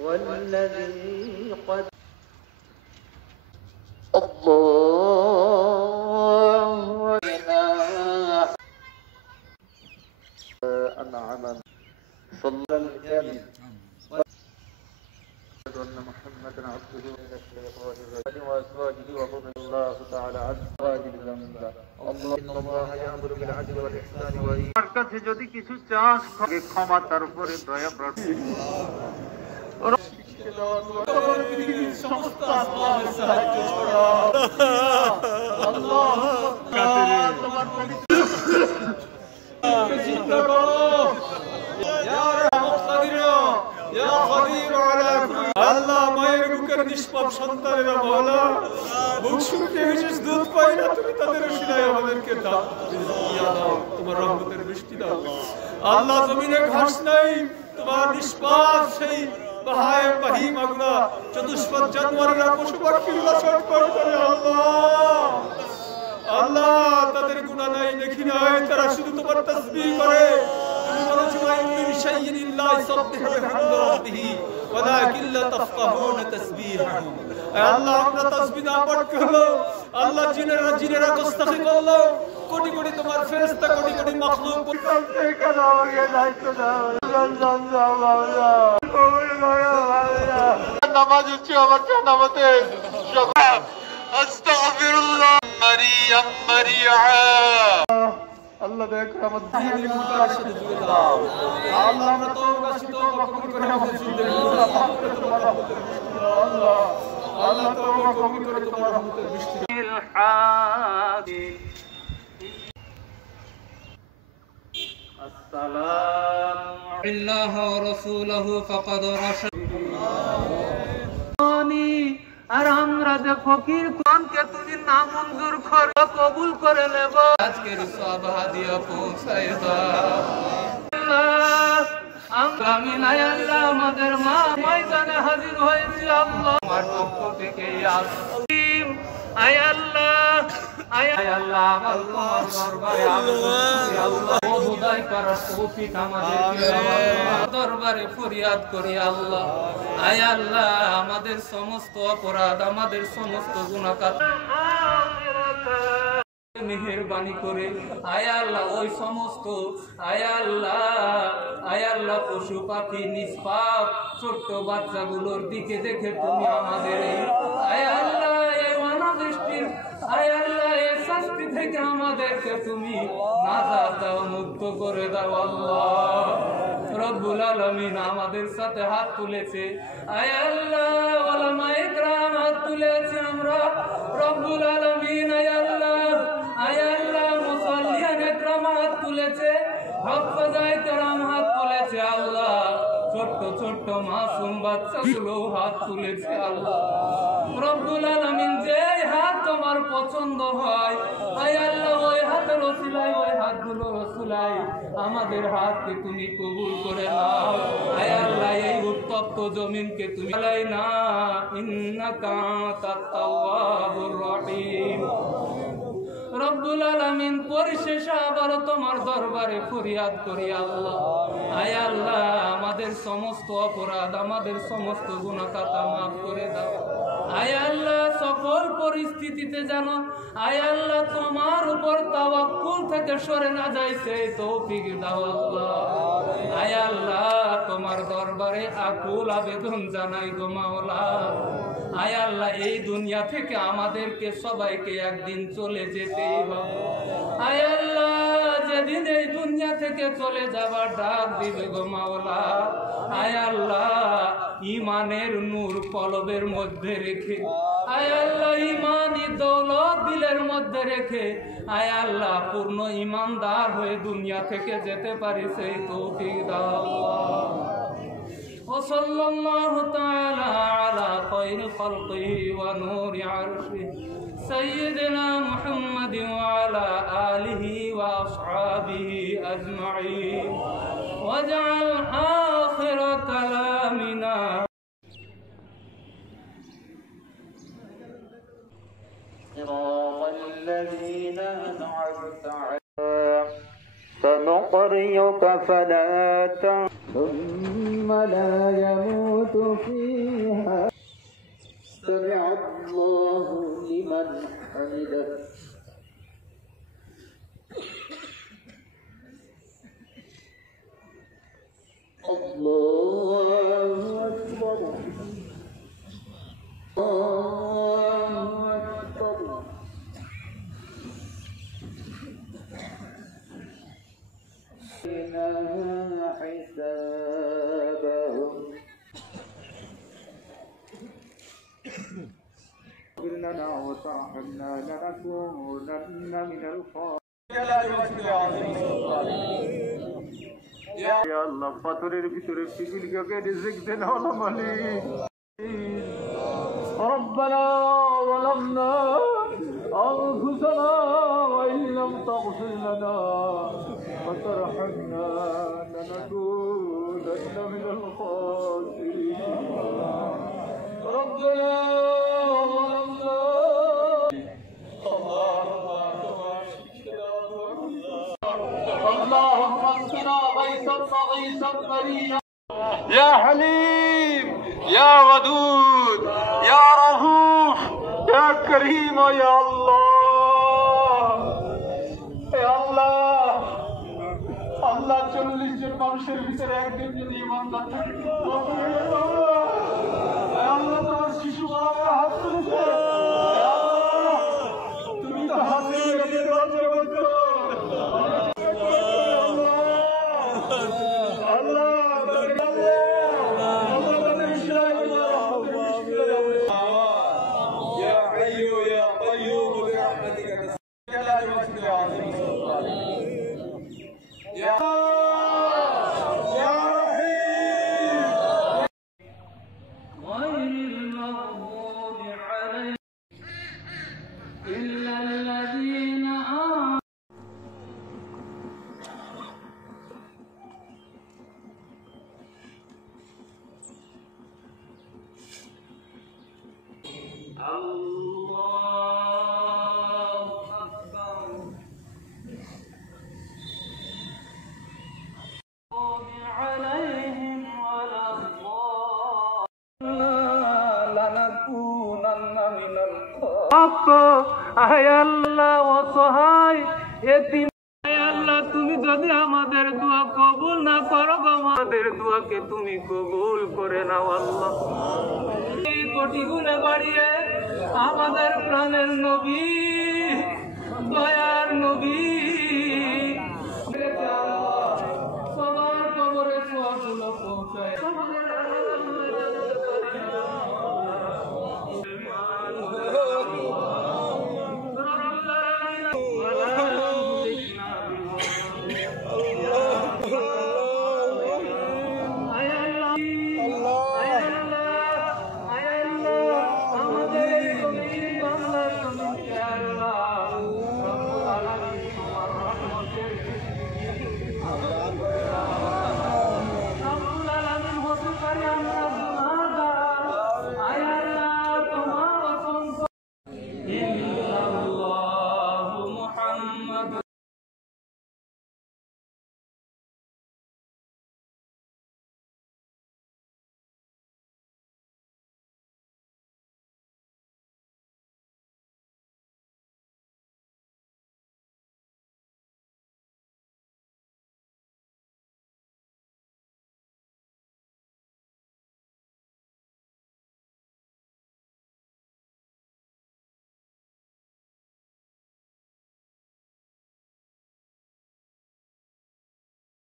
والذي قد الله أنعم صلى الجليل أن محمدا عبده من الشيطان الرجيم وأزواجه وذريته الله تعالى عنه واجب ذنبه الله إن الله يأمر بالعدل والإحسان وإيتاء আমার কাছে যদি কিছু চাস ক্ষমা তার উপরে দয়া প্রার্থনা সমস্ত আসবাবের সাহায্য করো আল্লাহ তোমার পবিত্র আল্লাহ মায়ের বুকের নিষ্পাপ সন্তানেরা মাওলা বুক শুকিয়ে বিশেষ দুধ পায় না, তুমি তাদের উসিলায় আমাদেরকে দাও তোমার রহমতের বৃষ্টি দাও। আল্লাহ জমিনে ঘাস নাই, তোমার নিষ্পাপ সেই বাহায়ে বাহিমাগুলা চতুষ্পদ জানোয়ারেরা পশু পাখিগুলা ছটফট করে আল্লাহ আল্লাহ তাদের গুনাহ নাই দেখি নাই, তারা শুধু তোমার তাসবিহ করে। তুমি বলেছো মিন শাইইন ইল্লা ইসাব্বিহু বিহামদি রাব্বিহি ওয়ালাকিন লা তাফকাহুনা তাসবিহাহুম। আল্লাহ আমরা তাসবিহ না পড়তে হলো আল্লাহ জিনেরা গোস্তাখি করলো, কোটি কোটি তোমার ফেরেশতা কোটি কোটি মাখলুক নামাজ হচ্ছে আমার জানামতে আস্তাগফিরুল্লাহ মারিয়াম মারিয়া আল্লাহ দেখ আমার দিনের মুতার সাথে জুড়ে দাও আল্লাহ আমরা তওবা কবুল করে আমাদের জিন্দেগি মাফ করে তোমার রহমতের বৃষ্টি দাও আল্লাহ আল্লাহ তওবা কবুল করে তোমার রহমতের বৃষ্টি দাও। আসসালামু আল্লাহ ওয়া রাসূলুহু ফাকাদ রাশাদ আর আমরা যে ফকির কোনকে তুমি না মঞ্জুর করো কবুল করে নেব, আজকের সওয়াব হাদিয়া পৌঁছায় দাও আল্লাহ আল্লাহ আমাদের মা ময়দানে হাজির হয়েছে আল্লাহ আমার পক্ষ থেকে আসিম আয় আল্লাহ আমার তোমার দরবারে আল্লাহ খোদাই করার তৌফিক আমাদেরকে দাও, দরবারে ফরিয়াদ করি আল্লাহ আয় আল্লাহ আমাদের সমস্ত অপরাধ আমাদের সমস্ত গুনাহ মেহেরবানি করে আয় আল্লাহ ওই সমস্ত আয় আল্লাহ পশু পাখি নিষ্পাপ ছোট্ট বাচ্চাগুলোর দিকে দেখে তুমি আমাদের আয় আল্লাহ এই অনাদৃষ্টির আয় আল্লাহ এই শাস্তি থেকে আমাদেরকে তুমি নাজাত দাও, মুক্ত করে দাও আল্লাহ। রব্বুল আলামিন আমাদের সাথে হাত তুলেছে আয় আল্লাহ ওলামায়ে কেরাম হাত তুলেছে আমরা রব্বুল আলামিন আয় আল্লাহ মুসাল্লিয়ানে কেরাম হাত তুলেছে হাফেজায়ে কেরাম হাত তুলেছে আল্লাহ ছোট্ট ছোট্ট মাসুম বাচ্চাগুলো হাত তুলেছে আল্লাহ রব্বুল আলামিন যে হাত তোমার পছন্দ হয় আয় আল্লাহ ওই হাতের ওসিলায় ওই হাতগুলোর ওসিলায় আমাদের হাতকে তুমি কবুল করে নাও আয় আল্লাহ এই উত্তপ্ত জমিনকে তুমি আলাইনা ইন্নাকা আনতাত তাওয়াবুর রহিম। রব্বুল আলামিন পরিশেষে আবার তোমার দরবারে ফরিয়াদ করি আল্লাহ আয় আল্লাহ আমাদের সমস্ত অপরাধ আমাদের সমস্ত গুনাহ খাতা মাফ করে দাও আয় আল্লাহ সকল পরিস্থিতিতে জানো আয় আল্লাহ তোমার উপর তাওয়াক্কুল থেকে সরে না যায় সেই তৌফিক দাও আল্লাহ আয় আল্লাহ তোমার দরবারে আকুল আবেদন জানাই গো মাওলা আয় আল্লাহ এই দুনিয়া থেকে আমাদেরকে সবাইকে একদিন চলে যেতেই হবে আয় আল্লাহ যেদিন এই দুনিয়া থেকে চলে যাবার ডাক দিবে গো মাওলা আয় আল্লাহ ঈমানের নূর কলবের মধ্যে রেখে আয় আল্লাহ ঈমানি দৌলত দিলের মধ্যে রেখে আয় আল্লাহ পূর্ণ ঈমানদার হয়ে দুনিয়া থেকে যেতে পারি সেই তৌফিক দাও আল্লাহ। وصلى الله تعالى على خير خلقه ونور عرشه سيدنا محمد وعلى آله وأصحابه أجمعين واجعل آخر كلامنا صراط الذين أنعمت عليهم سنقرئك فلا تنسى ثم لا يموت فيها سمع الله لمن حمده الله أكبر الله أكبر إنها حسابهم اغفر لنا وترحمنا لنكونن من الخاسرين يا الله فطرের ভিতরে পিপিলকে রিজিক দেন না মালিক ربنا ظلمنا أنفسنا وإن لم تغفر لنا وترحمنا لنكونن من الخاسرين ربنا ظلمنا اللهم اسقنا غيثا مغيثا مريا يا حليم يا ودود يا رؤوف يا كريم يا الله يا الله الله 40 জন মানুষের ভিতরে একজন যদি ইমানদার থাকে আল্লাহ তোমার শিশু বাবাকে হাত তুলেছে তুমি তো হাত দিয়ে দরজা বন্ধ করো তুমি যদি আমাদের দোয়া কবুল না করো আমাদের দোয়াকে তুমি কবুল করে নাও আল্লাহ কোটি গুণে বাড়িয়ে আমাদের প্রাণের নবী দয়ার নবী সবার কবরে ছোঁয়াগুলো পৌঁছায় আমরা